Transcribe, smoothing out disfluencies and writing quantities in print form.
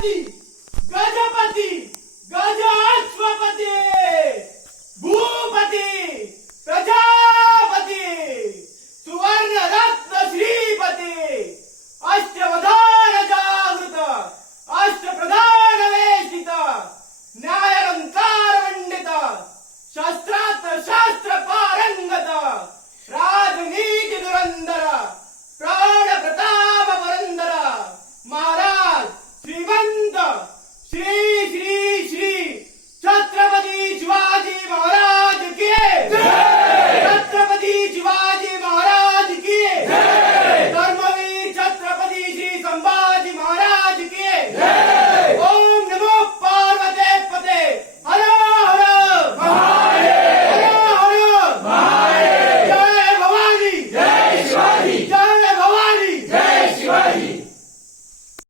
गणपती गजपती गजाश्वपती भूपती प्रजापती सुवर्ण रत्न श्रीपती अष्टवधान जागृत अष्टप्रधान वेशित न्यायलंकार मंडित शास्त्रार्थ शास्त्र पारंगत राजनीती धुरंधर प्राण प्रताप पुरंदर महाराज श्रीमंत श्री